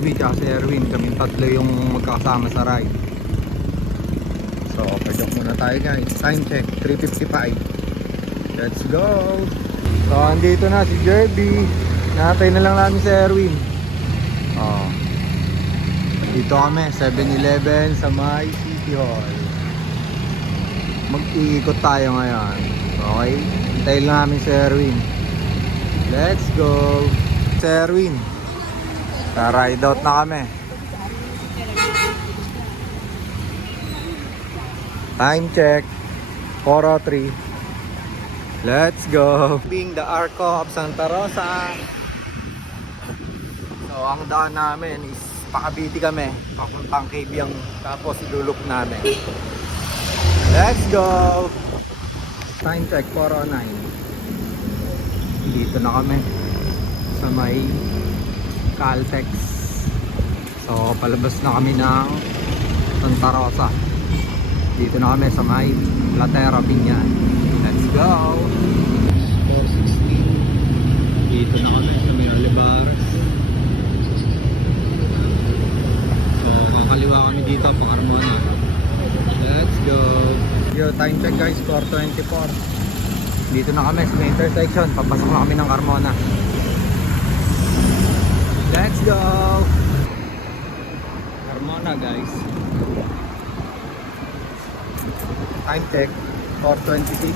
Jeremy at si Erwin, kaming tatlo yung magkakasama sa ride. So pajok muna tayo guys. Time check 3:55. Let's go. So andito na si Jerby. Natay na lang namin si Erwin. Dito kami 7-Eleven sa may City Hall. Mag-iikot tayo ngayon. Okay, hintayin lang namin si Erwin. Let's go. Si Erwin, ride out na kami. Time check 4:03. Let's go. Being the Arco of Santa Rosa. So ang daan namin is Pakabiti kami, papuntang Kabyang, tapos ilulok namin. Let's go. Time check 4:09. Dito na kami sa may Caltex. So palabas na kami ng Santa Rosa. Dito na kami sa may Platera Binyan. Let's go. 4:16. Dito na kami sa may Olivares. So kakaliwa kami dito pa Carmona. Let's go. Yo, time check guys 4:24. Dito na kami sa may intersection. Papasok na kami ng Carmona. Let's go. Carmona guys. Time check 4:26.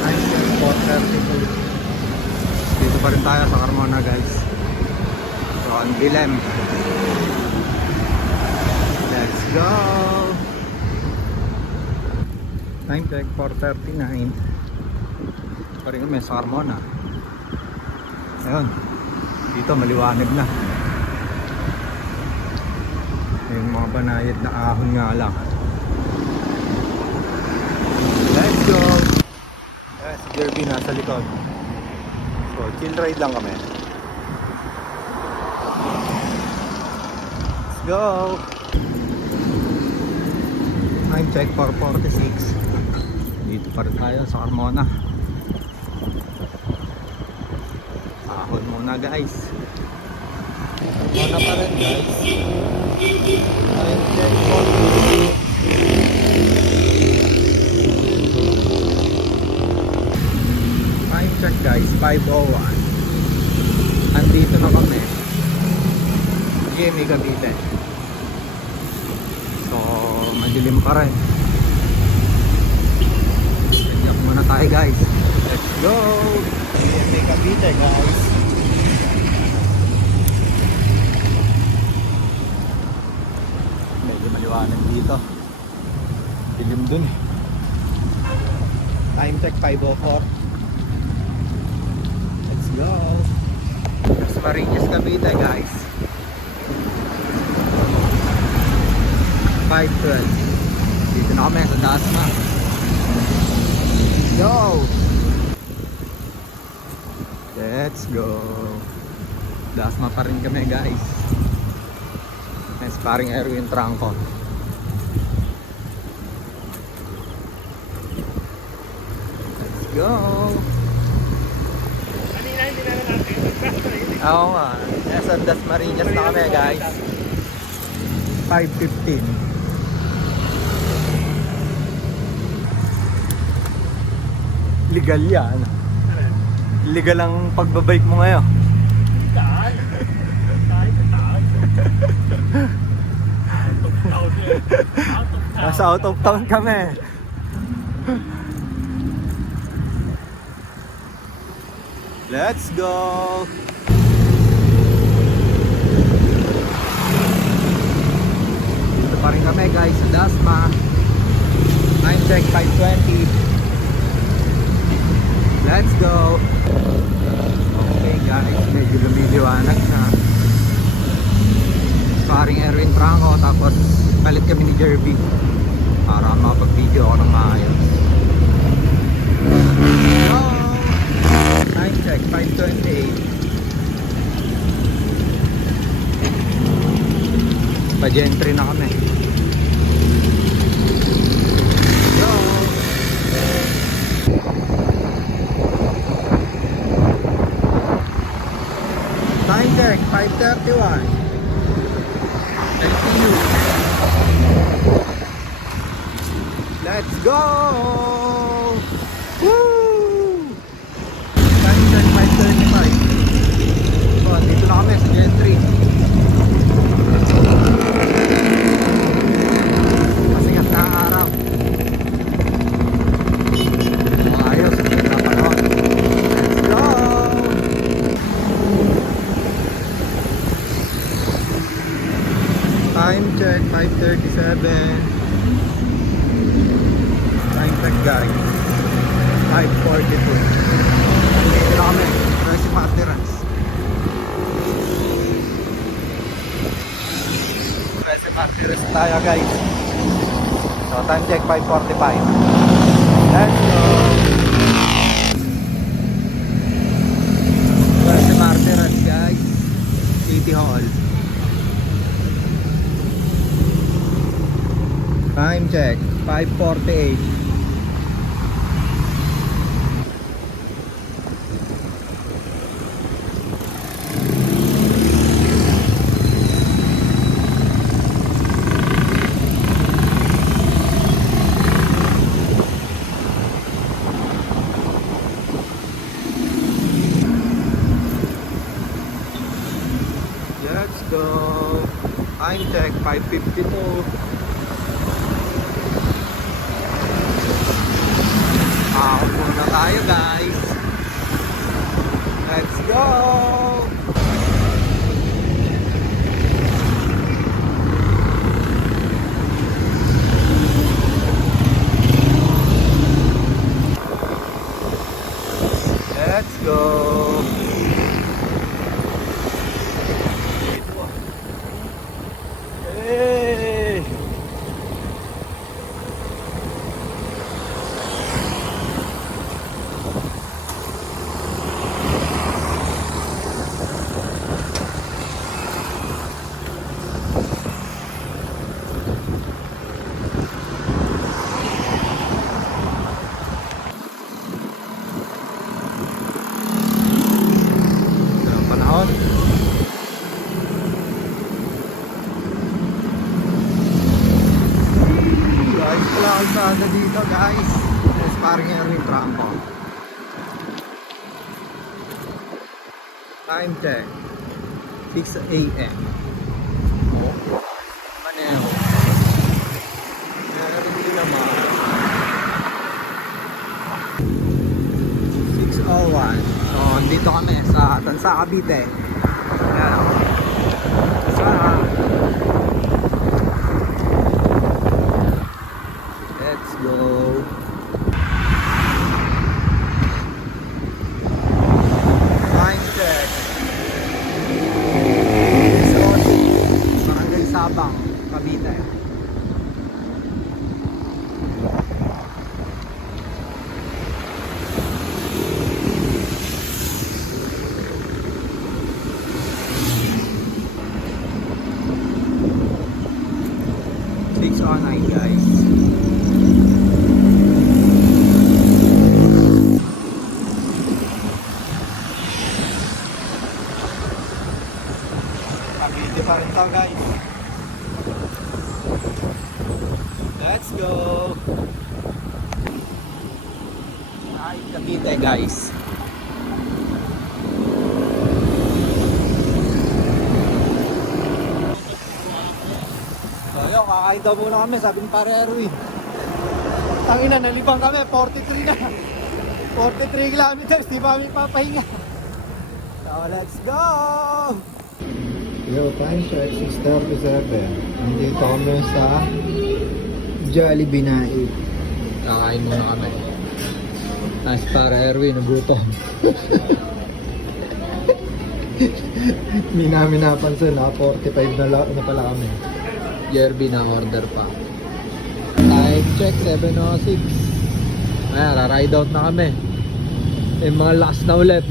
Time check 4:32. Dito pa rin tayo sa Carmona guys. So ang dilim. Let's go. Time check 4:39. Pa rin kami sa Carmona. Ayun, dito maliwanag na. Yung mga banayad na ahon nga lang. Let's go. Si Jerby nasa likod. So chill ride lang kami. Let's go. Time check 4:46. Dito pa rin tayo sa Carmona. Ahon muna guys. Carmona pa rin guys. Time check 4:46. Time check guys 5:01. Andito na kami GMA Cavite. So madilim pa rin. Iyak muna tayo guys. Let's go. GMA Cavite guys. Medyo maliwanag dito. Dilim dun eh. Time check 5:04. Let's go. Dasmariñas Cavite guys. 5:12. Dito na kami sa Dasma. Go. Let's go. Dasma pa rin kami guys. Nice paring Erwin Trangco. Let's go. Oo nga, nasa Dasmariñas na kami guys. 5:15. Legal yan. Legal ang pagbabike mo ngayon. Nasa out of town kami. Let's go. Dito pa rin kami guys sa Dasma. Time check 5:20. Let's go. Okay guys, medyo lumiliwanag na. Paring Erwin Trangco, tapos palit kami ni Jerby para makapag-video ako ng maayos. Go! Time check 5:28. Pa-gentry na kami. Go! Time check, 5:31. LTU. Let's go! Woo! Time check, 5:35. So, dito na kami sa Gen 3. Masigat na ang araw. Ayos, napanahon. Let's go! Time check, 5:37. Time check guys, 5:42. Dito na kami, Resi Martirez. Resi Martirez tayo guys. So time check, 5:45. Let's go! Resi Martirez guys, City Hall. Time check, 5:48. Let's go! Time check, 5:52. Muna tayo guys. Let's go. Let's go. Hey. Guys, wala kalsada dito guys. Yes, parang yung trampo. Time check, 6 AM. Oh, Maneho. Meron din naman 6:01. So, dito kami sa Tansa, Cavite. Ayan. Let's go. Time check. Barangay Sabang, Cavite. Six on 9 guys. Cavite pa rin to guys. Let's go. Ay, Cavite guys. So yun, kakain daw muna kami, sabi ni Pare Erwin. Tangina, nalibang kami, 43 na. 43 kilometers, di pa kami papahinga. So let's go! Yo, time check, 6:37. Nandito kami sa Jollibee Naik. Kakain muna kami. Nice Pare Erwin, nagutom. Hindi namin napansin na 45 na pala kami. Jerby na order pa. Time check, 7:06. Ayan, ra-ride out na kami. Yung mga last na ulit.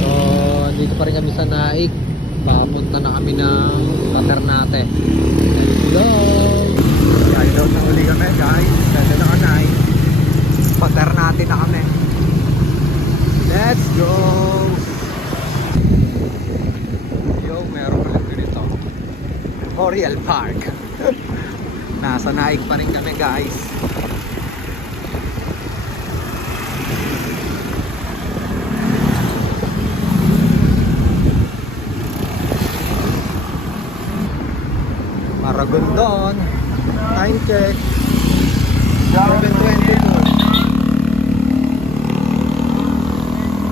So, dito pa rin kami sa Naik. Papunta na kami ng Laternate. Let's go! Ride out na uli kami guys. Pwede na kanay. Laternate na kami. Let's go! meron ulit ganito. Memorial Park. Nasa Naik pa rin kami guys. Maragondon. Time check 7:22.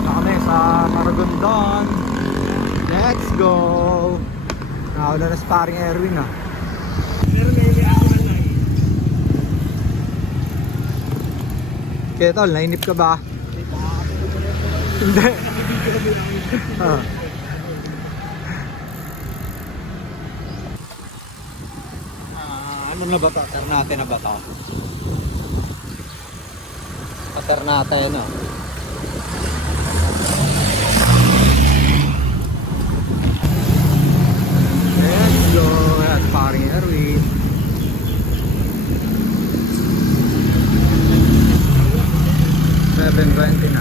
Kami sa Maragondon. Let's go. Nakawala na sparring Erwin ah. Ketol, nainip ka ba? Hindi. Ano na ba ito? Ternate na ba ito? Ternate na. Let's go. At paring Erwin. $7.29.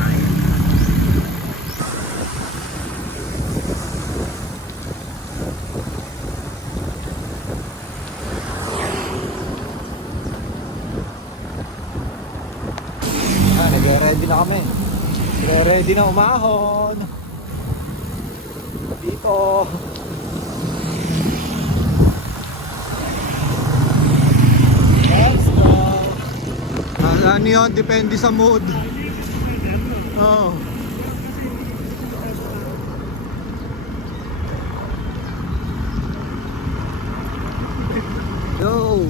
Nag-ready na kami. Ready na umahon. Dito. Let's go. Ano yun? Depende sa mood. Oh. Go.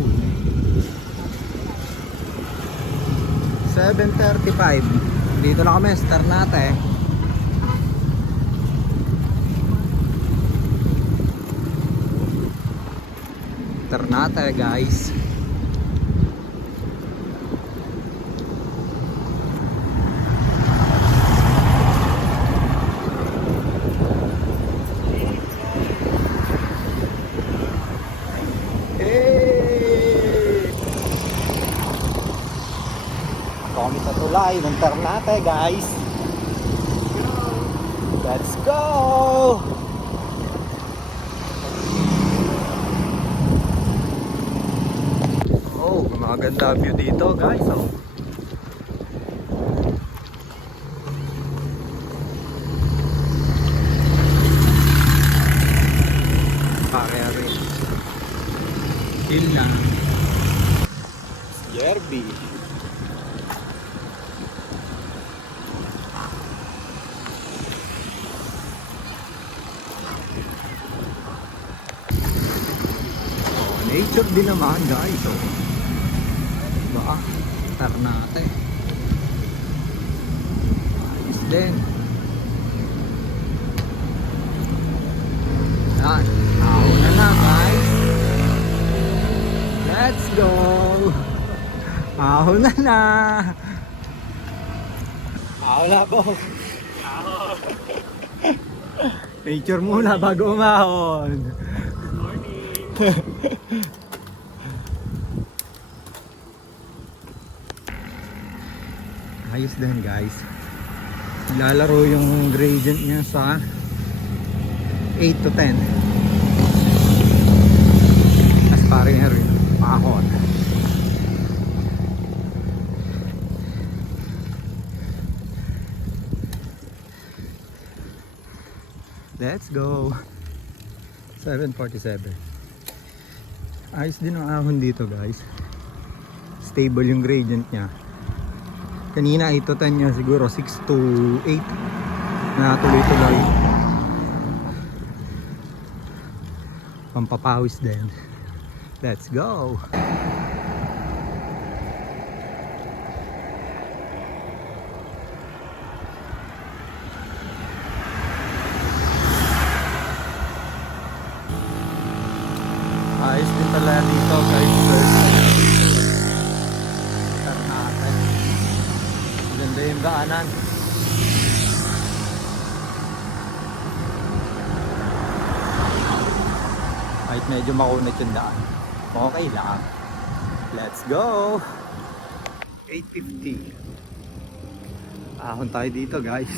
7:35. Dito na kami, Ternate. Ternate, guys. Kami sa tulay ng Ternate guys. Let's go! Oh, maganda view dito guys. Oh. Pakere. Chill na. Yerby. Nature din naman guys. Oh. Diba? Ternate. Ayos din. Yan. Nauna na guys. Let's go. Nauna na. Nauna po. Nature muna bago umahon. Ayos din guys. Lalaro yung gradient niya sa 8 to 10. As paring Harry, pakon. Let's go. 7:47. Ayos din ang ahon dito guys. Stable yung gradient niya. Kanina 8 to 10 niya, siguro 6 to 8 na tuloy-tuloy. Pampapawis din. Let's go. Ayos din pala dito guys. Ternate. Ganda yung daanan. Kahit medyo makunat yung daan, okay lang. Let's go. 8:50. Ahon tayo dito guys.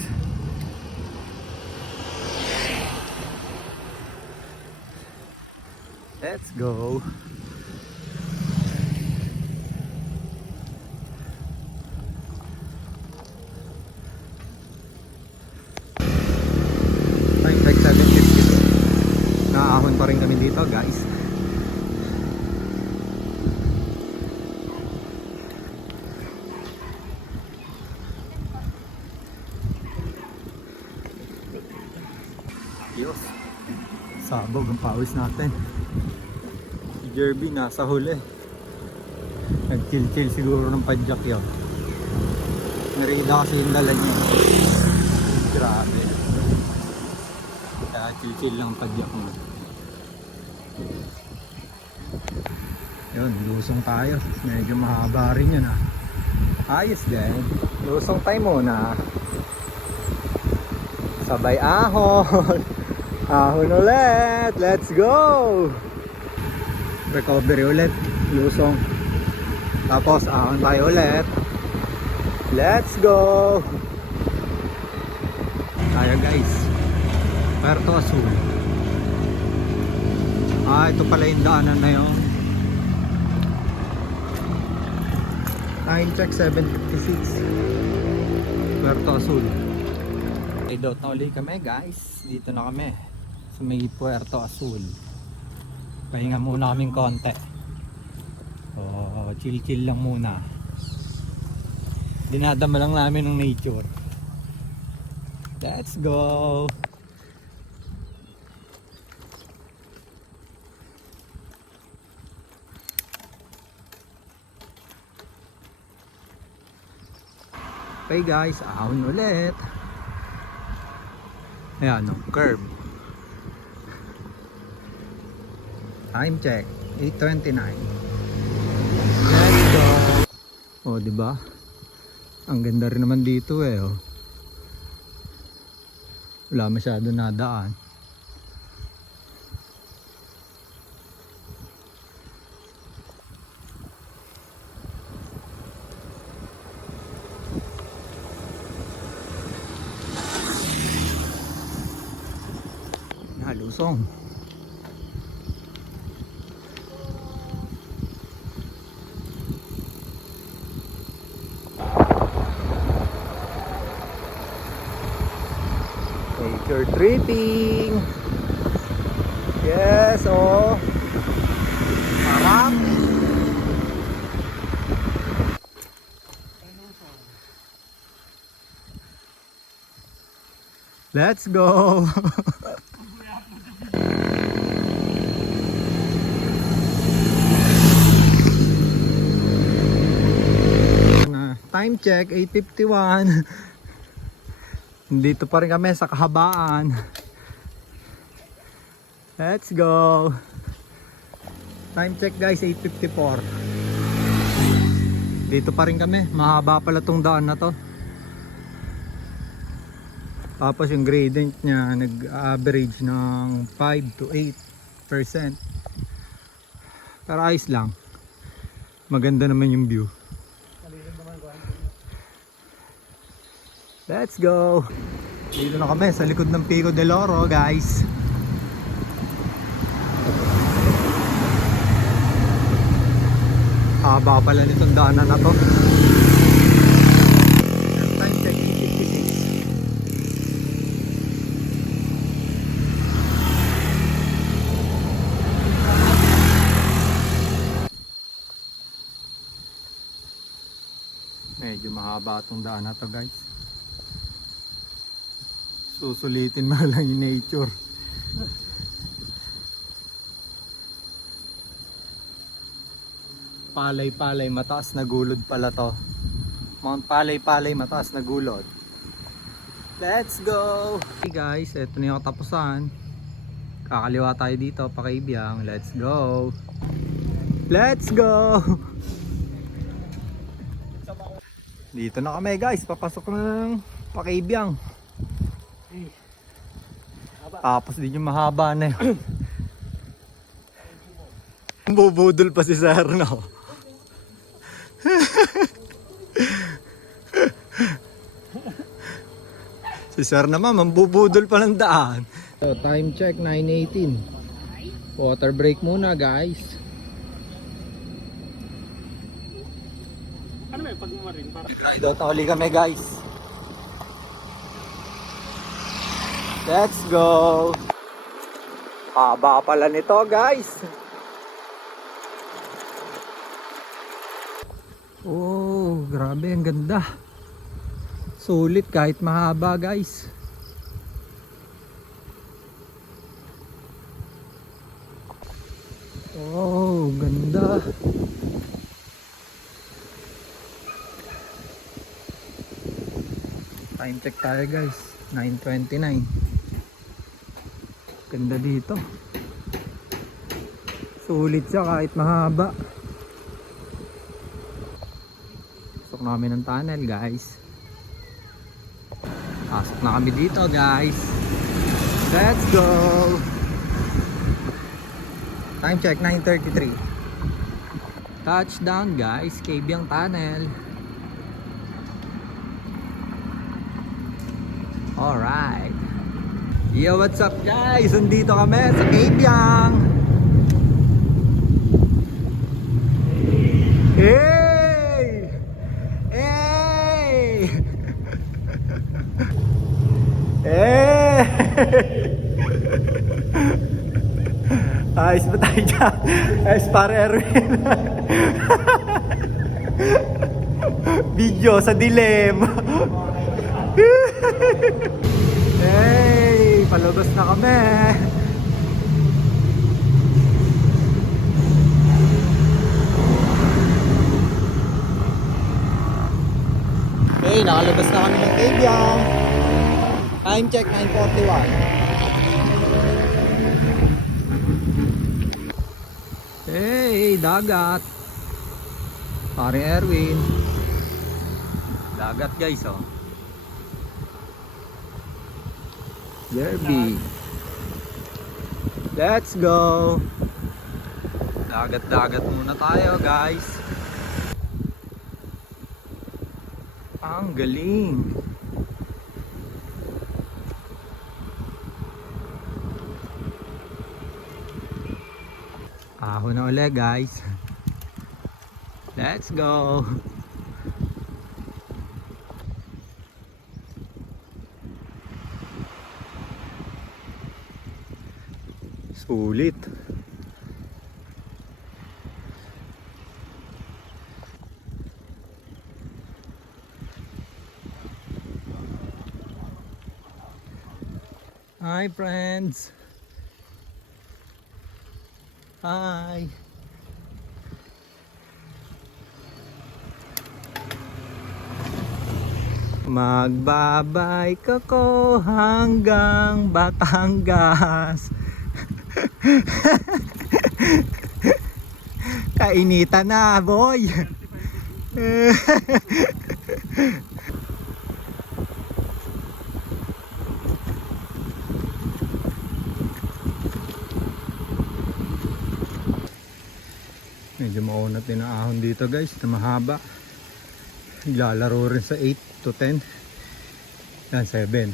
Let's go. Time check 7:50. Naahon pa rin kami dito, guys. Diyos, sabog ang pawis natin. Si Jerby nasa huli. Nag-chill-chill siguro ng padyak yun. Narida kasi yung dala niya. Grabe. Kaya chill-chill lang padyak mo. Yun, lusong tayo. Medyo mahaba rin yun, ah. Ayos din. Lusong tayo muna. Sabay ahon. Ahon ulit. Let's go. Recovery ulit. Lusong. Tapos ahon tayo ulit. Let's go. Tayo guys. Puerto Azul. Ito pala yung daanan na yun. Time check 7:56. Puerto Azul. Idot na ulit kami guys. Dito na kami sa may Puerto Azul. Pahinga muna kaming konti. Chill-chill lang muna. Dinadama lang namin ng nature. Let's go. Okay guys, ahon ulit. Ayan o, curve. Time check 8:29. Let's go. Oh, diba? Ang ganda rin naman dito eh, oh. Wala masyado nadaan. Halusong. Nature tripping. Yes, oh. Sarap. Let's go. Time check 8:51. Dito pa rin kami sa kahabaan. Let's go. Time check guys 8:54. Dito pa rin kami. Mahaba pala tong daan na to. Tapos yung gradient niya nag-average ng 5 to 8%. Pero ayos lang. Maganda naman yung view. Let's go. Dito na kami sa likod ng Pico del Oro, guys. Haba pala nitong daanan na to. Time check 8:56. Medyo mahaba itong daan na to, guys. Susulitin mo lang yung nature. Palay-palay, mataas na gulod pala to. Mount Palay-palay, mataas na gulod. Let's go! Okay guys, eto na yung katapusan. Kakaliwa tayo dito, Pakaibiyang. Let's go! Let's go! Dito na kami guys, papasok na ng Pakaibiyang. Tapos din yung mahaba na yun. Bubudol pa si Sir, no? Si Sir naman, mambubudol pa ng daan. So, time check 9:18. Water break muna guys. Ano ba yung pagmarin? Ride out na uli kami guys. Let's go. Haba pala nito guys. Oh, grabe, ang ganda. Sulit kahit mahaba guys. Oh, ganda. Time check tayo guys, 9:29. Ganda dito. Sulit siya kahit mahaba. Pasok namin ng tunnel guys. Pasok na kami dito guys. Let's go. Time check 9:33. Touchdown guys, Kabyang Tunnel. Alright. Yo, what's up guys? Nandito kami sa Kabyang. Hey! Hey! Hey! Ayos ba tayo dyan? Ayos pare Erwin. Video sa dilim. Hey! Palabas na kami. Hey! Nakalabas na kami ng Kabyang. Time check 9:41. Hey, dagat. Pare Erwin. Dagat guys, oh. Derby. Let's go. Dagat-dagat muna tayo, guys. Ang galing. Ahon na ulit guys. Let's go. Sulit. Hi friends. Hi. Magbabike ako hanggang Batangas. Kainitan na, boy. Medyo maunat din ang ahon dito guys, na mahaba. Lalaro rin sa 8 to 10. Yan, 7.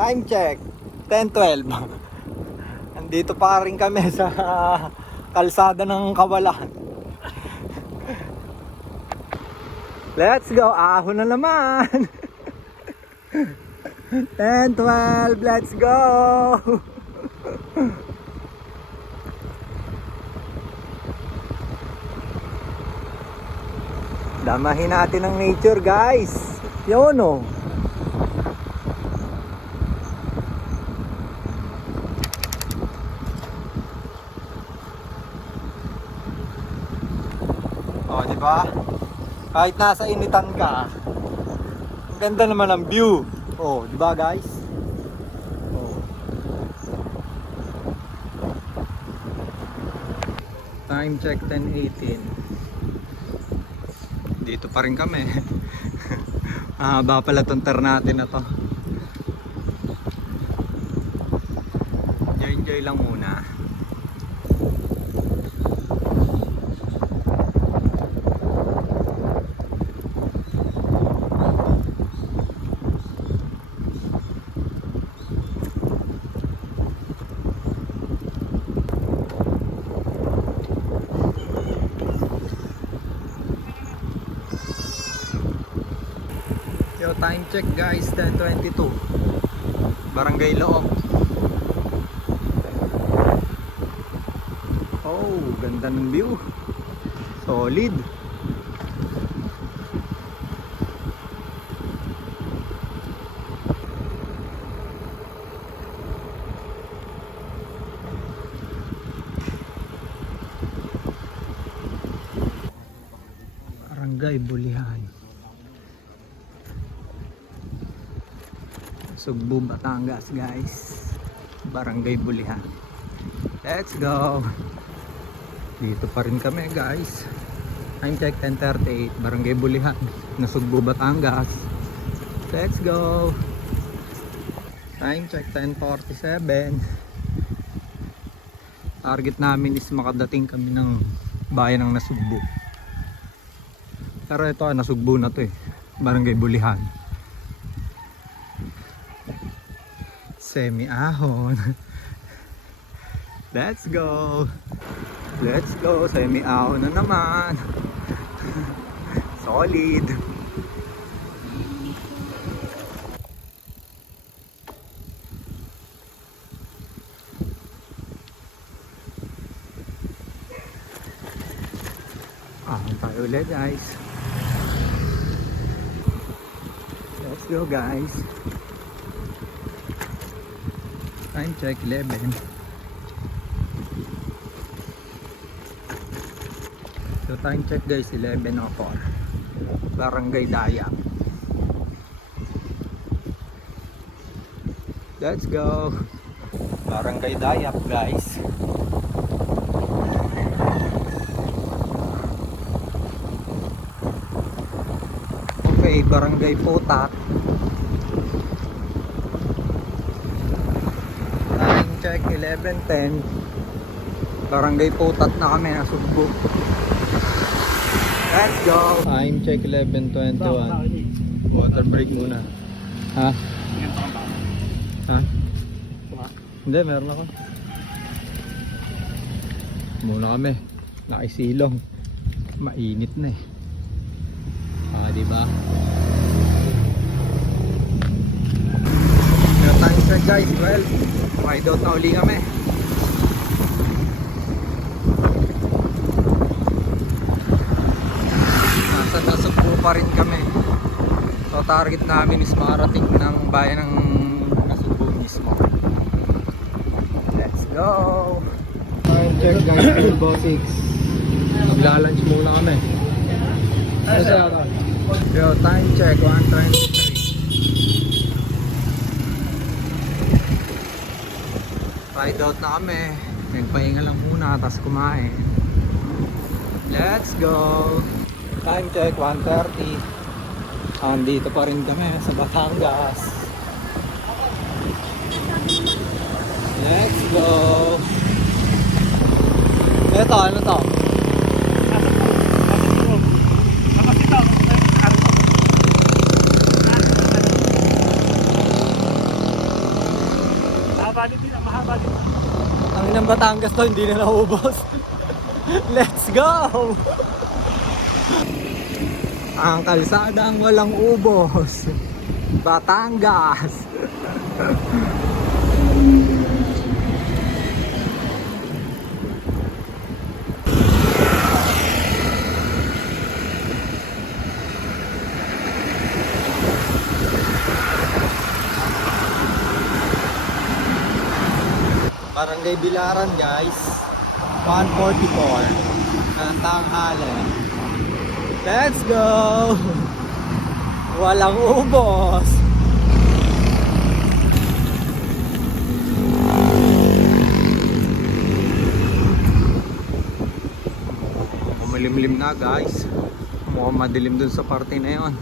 Time check 10:12. Andito pa rin kami sa kalsada ng Kawalan. Let's go, ahon na naman. 10:12, let's go. Damahin natin ang nature guys. Yun o. Oh, di ba? Kahit nasa initan ka, ang ganda naman ang view. Oh, di ba guys? Oh. Time check 10:18. Dito pa rin kami. Mahaba pala tong turn natin na to. Enjoy lang muna. time check guys, 10:22. Barangay Loong. Oh, ganda ng view. Solid. Barangay Bulihan, Sugbo, Batangas guys. Barangay Bulihan. Let's go. Dito pa rin kami guys. Time check 10:38. Barangay Bulihan, Nasugbo, Batangas. Let's go. Time check 10:47. Target namin is makadating kami ng bayan ng Nasugbo. Pero ito, Nasugbo na to eh. Barangay Bulihan. Semi-ahon. Let's go. Let's go. Semi-ahon na naman. Solid. Tayo ulit guys. Let's go guys. Time check 11. So time check guys 11:04. Barangay Dayap. Let's go. Barangay Dayap guys. Okay, Barangay Putat. Time check 11:10. Barangay Putat na kami, Nasugbo. Let's go. Time check 11:21. Water break muna. Ha? Ha? Hindi, meron ako. Muna kami. Nakisilong. Mainit na eh. Diba? Pero time check guys, 12. Ride out na uli kami. Nasa Nasugbo pa rin kami. So target namin is makarating ng bayan ng Nasugbo mismo. Let's go. Time check guys, 12:06. Magla-lunch muna kami. Ano sa'yo ka? Yo, time check 1:23. Ride out na kami. Nagpahinga lang muna, tapos kumain. Let's go. Time check 1:30. Andito pa rin kami sa Batangas. Let's go. Ito, ano to? Ang inang Batangas to, hindi na naubos. Let's go! Ang kalsadang walang ubos, Batangas. Barangay Bilaran guys, 1:44 ng tanghali. Let's go! Walang ubos. Malimlim na guys. Mukhang madilim dun sa parte na yon.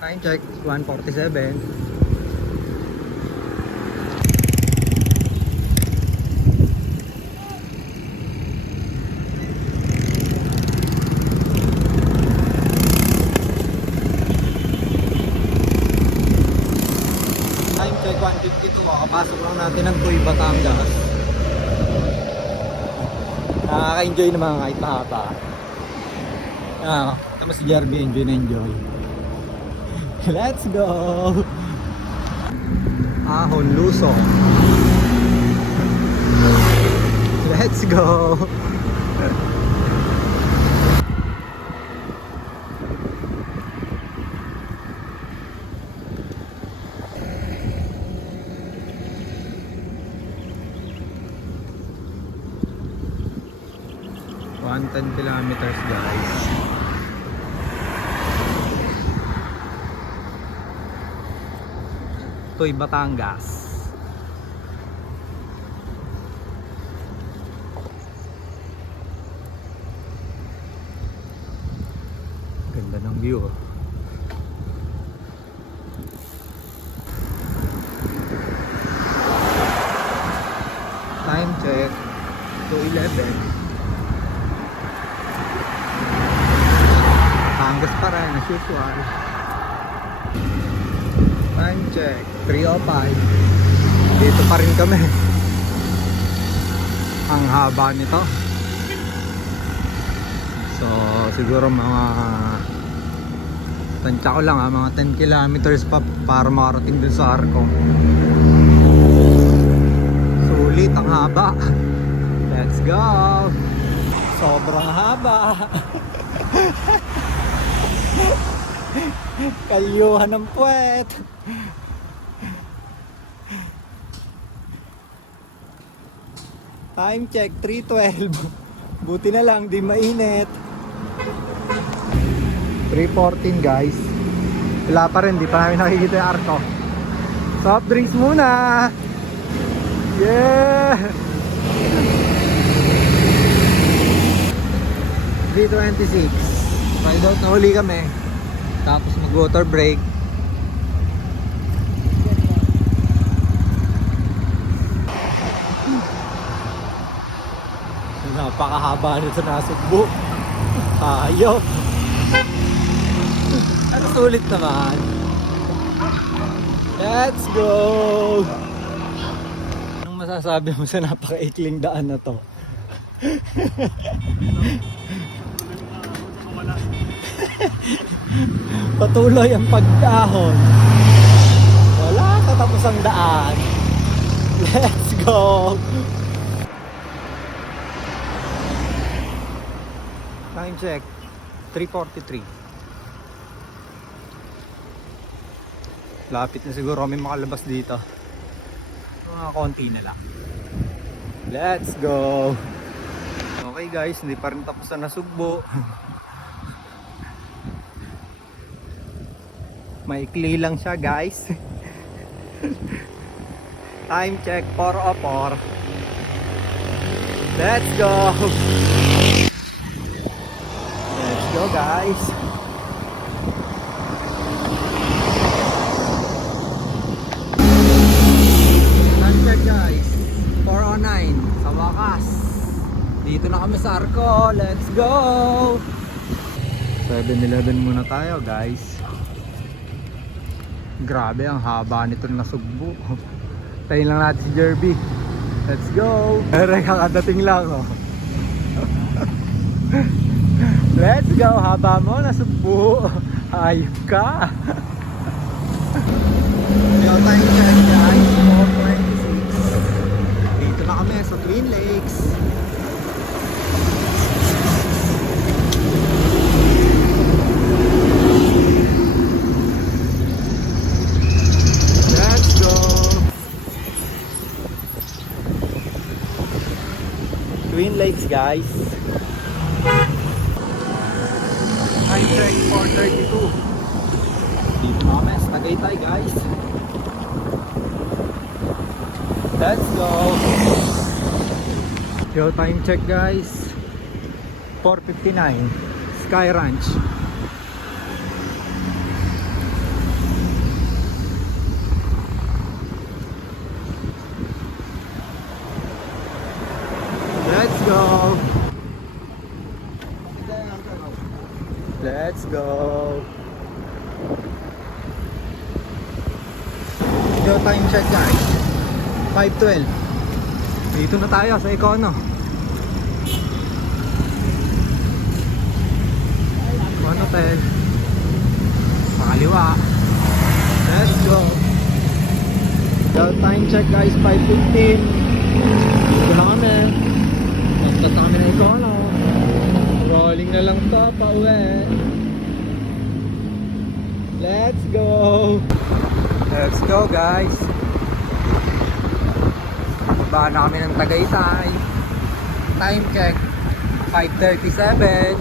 Time check 1:47. Time check 1:52. Kapasok lang natin ng Tuy, Batangas. Nakaka-enjoy naman kahit mahaba. Kasama si Jerby, enjoy na enjoy. Let's go! Ahon Lusong. Let's go! One 10 kilometers guys. Ito'y Batangas. Ganda ng view. Time check 2:11. Batangas pa rin as usual. Time check 3:05. Dito pa rin kami. Ang haba nito. So siguro mga tansya ko lang mga 10 kilometers pa para makarating dun sa Arco. Sulit ang haba. Let's go. Sobrang haba. Kalyuhan ng puwet. Time check 3:12. Buti na lang di mainit. 3:14 guys. Wala pa rin, di pa namin nakikita yung Arco. Soft drinks muna. Yeah. 3:26. Find out na huli kami. Tapos mag water break. Napakahaba nito na Sugbo. Ayop. Ano sulit naman. Let's go. Anong masasabi mo sa napakaikling daan na to? Patuloy ang pagdahon. Wala katapusang daan. Let's go. Time check 3:43. Lapit na siguro kami makalabas dito. Mga konti na lang. Let's go. Okay guys, hindi pa rin tapos na Sugbo. Maikli lang siya guys. Time check 4:04. Let's go. Let's go guys. Time check guys 4:09. Sa wakas dito na kami sa Arco. Let's go. 7-Eleven muna tayo guys. Grabe ang haba nito na Sugbo. Tayin lang natin si Jerby. Let's go. Pero kakadating lang oh. Let's go. Haba mo na Sugbo. Ayop ka. Yo, time check guys 4:26. Dito na kami sa Twin Lakes. Twin Lakes guys. Time check 4:32. Dito na kami sa Tagaytay guys. Let's go. Yo, time check guys 4:59. Sky Ranch. Let's go. Let's go. Yo, time check guys 5:12. Dito na tayo sa Econo. One hotel. Sa kaliwa. Let's go. Well, time check guys, 5:15. Dito na kami. Pastas na kami na Econo. Rolling na lang to, pauwi. Let's go. Let's go guys. Baba na kami ng Tagaytay. Time check 5:37.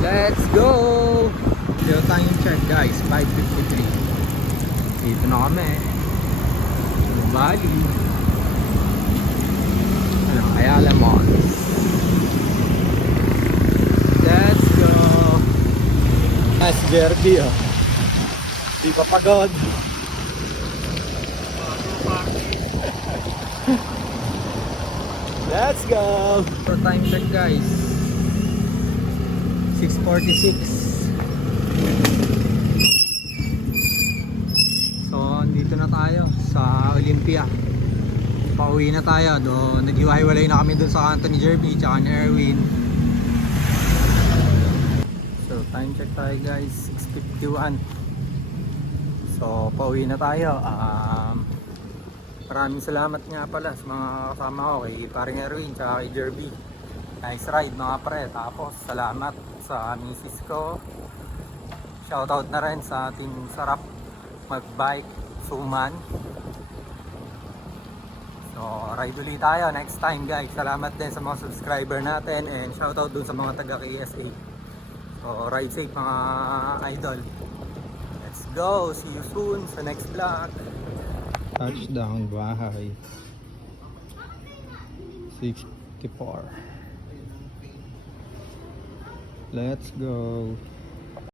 Let's go. Yung time check guys, 5:53. Dito na kami. Bali. Ano, Ayala Malls. Let's go. Nice Jerby oh. Di pa pagod. Let's go. For time check guys, 6:46. So dito na tayo sa Olympia. Pauwi na tayo. Naghiwa-hiwalay na kami dun sa kanto ni Jerby tsaka ni Erwin. So time check tayo guys, 6:51. So pauwi na tayo. Maraming salamat nga pala sa mga kasama ko, kay paring Erwin tsaka kay Jerby. Nice ride mga pre. Tapos salamat sa misis ko. Shoutout na rin sa Team Sarap Magbike Suman. So ride ulit tayo next time guys. Salamat din sa mga subscriber natin, and shoutout dun sa mga taga KSA. So ride safe mga idol. Let's go. See you soon sa next vlog. Touchdown bahay. 64. Let's go.